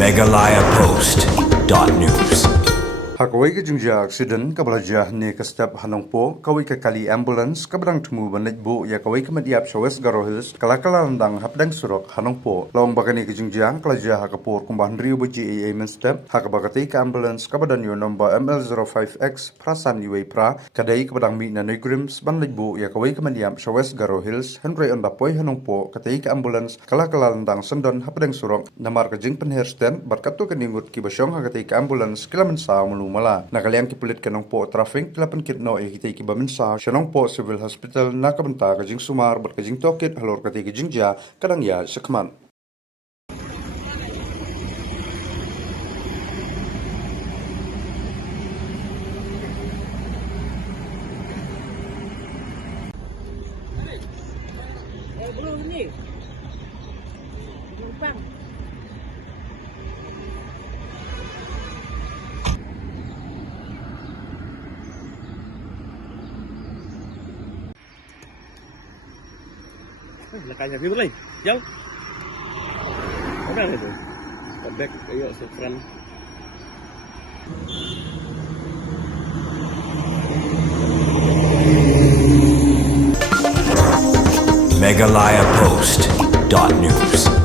MeghalayaPost.news. Hakawai ke jungja accident kabelaja ne ke step Nongpoh kawai ke kali ambulance kabadang thmu banit bu ya kawai ke metiap showes Garo hills kalakala landang hapdang surok Nongpoh lawang bakani ke jungja kalaja hakapur kumbahan riu buji men step hakabakati ke ambulance kabadan yo nombor ML05X prasan iwei pra kadai kabadang mi na negrims banit bu ya kawai ke metiap showes Garo hills henry on bapoi Nongpoh katai ke ambulance kalakala landang sendon hapdang surok namar ke jing penher stand berkatu ke ningut ki basyong hakatai ke ambulance kilamen sa mala nakaliang kipulit ka Nongpoh traffic kilapan kitno kitay kibaminsa siya Nongpoh Civil Hospital nakabanta kajing sumar bat kajing tokit halor katay kajing ja kadang ya sakman. Belum ni. Numpang. Belakangnya pergi berlain. Jauh. Mana itu? Back ayo front. MeghalayaPost.news.